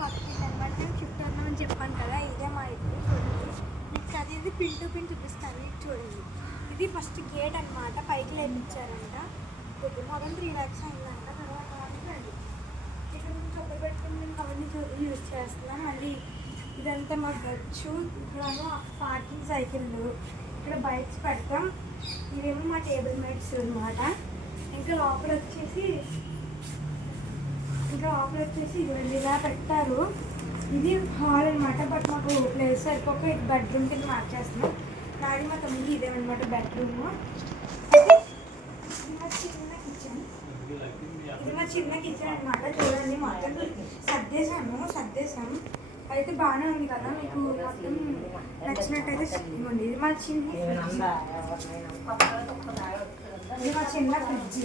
కొత్త ఇల్లు అనమాట. నేను షిఫ్ట్ అవుతామని చెప్పాను కదా, ఇదే మా ఇల్లు. చూడండి, మీకు అది పిన్ టు పిన్ చూపిస్తాను. ఇది చూడండి, ఇది ఫస్ట్ గేట్ అనమాట. పైకి లేపించారంట. ఇది మొత్తం 3 lakhs అయిందంట. తర్వాత రండి, ఇక్కడ నుంచి కొబ్బరి పెట్టుకుని మేము అవన్నీ యూజ్ చేస్తున్నాం. మళ్ళీ ఇదంతా మా గచ్చు. ఇక్కడ పార్కింగ్ సైకిళ్ళు, ఇక్కడ బైక్స్ పెడతాం. ఇవేమో మా టేబుల్ మేట్స్ అనమాట. ఇంకా లోపల వచ్చేసి ఇవన్నీ ఇలా పెట్టారు. ఇది హాల్ అనమాట. బట్ మాకు ప్లేస్ సరిపోక ఇది బెడ్రూమ్ కింద మార్చేస్తున్నాం. నాది మా తమ్ముడు ఇదేమన్నమాట బెడ్రూమ్. ఇది మా చిన్న కిచెన్ అనమాట. చూడండి, మొత్తం సర్దేశాము. అయితే బాగానే ఉంది కదా, మీకు మొత్తం నచ్చినట్టయితే ఇవ్వండి. ఇది మా చిన్న ఫ్రిడ్జ్.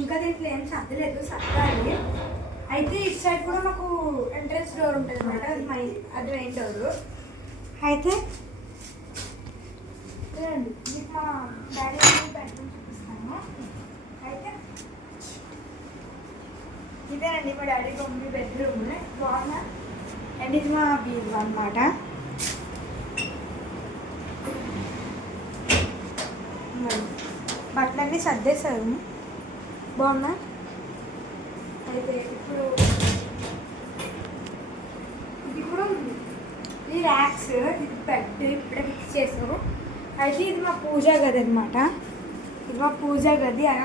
ఇంకా దీంట్లో ఏం సర్దలేదు, సర్దాలి. అయితే ఇటు సైడ్ కూడా మాకు ఎంట్రన్స్ డోర్ ఉంటుంది అనమాట. అది మెయిన్ డోరు. అయితే చూడండి, మీకు మా డాడీ బెడ్రూమ్ చూపిస్తాను. అయితే ఇదేనండి మా డాడీ మమ్మీ బెడ్రూమ్. బాగుందా అండ్ ఇది మా బీరు అనమాట. బట్టలన్నీ సర్దేశారు. బాగున్నా. అయితే ఇప్పుడు ఇది కూడా ఉంది. ఇది ర్యాక్స్, ఇది బెడ్ ఇప్పుడే ఫిక్స్ చేసాము. అయితే ఇది మా పూజా గది అనమాట. అలా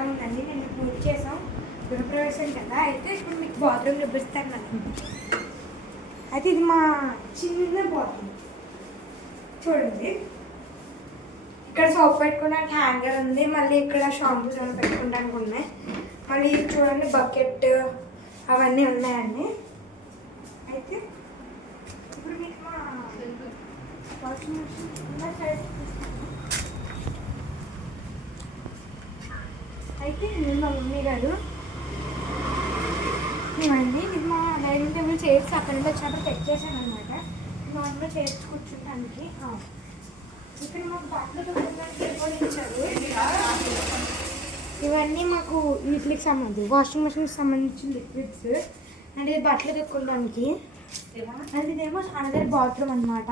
ఉందండి. నేను పూజ చేసాం, గృహప్రవేశం కదా. అయితే ఇప్పుడు మీకు బాత్రూమ్ చూపిస్తాను నాకు. అయితే ఇది మా చిన్న బాత్రూమ్. చూడండి, ఇక్కడ సోప్ పెట్టుకోవడానికి హ్యాంగర్ ఉంది. మళ్ళీ ఇక్కడ షాంపూస్ ఏమైనా పెట్టుకోవడానికి ఉన్నాయి. మళ్ళీ చూడండి, బకెట్ అవన్నీ ఉన్నాయండి. అయితే ఇప్పుడు మీకు మా వాషింగ్ మెషిన్ సైడ్ అయితే మా మమ్మీ గారు ఇవ్వండి. ఇది మా డైనింగ్ టేబుల్ చైర్స్ అక్కడ నుండి వచ్చినప్పుడు సెట్ చేశాను అనమాట. నార్మల్గా చైర్స్ కూర్చోడానికి. ఇక్కడ మాకు బట్టలు కూడా ఇచ్చారు. ఇవన్నీ మాకు వీటికి సంబంధించి వాషింగ్ మెషిన్కి సంబంధించిన లిక్విడ్స్. అంటే ఇది బట్టలు తెచ్చుకోవడానికి. అండ్ ఇదేమో అనదర్ బాత్రూమ్ అనమాట.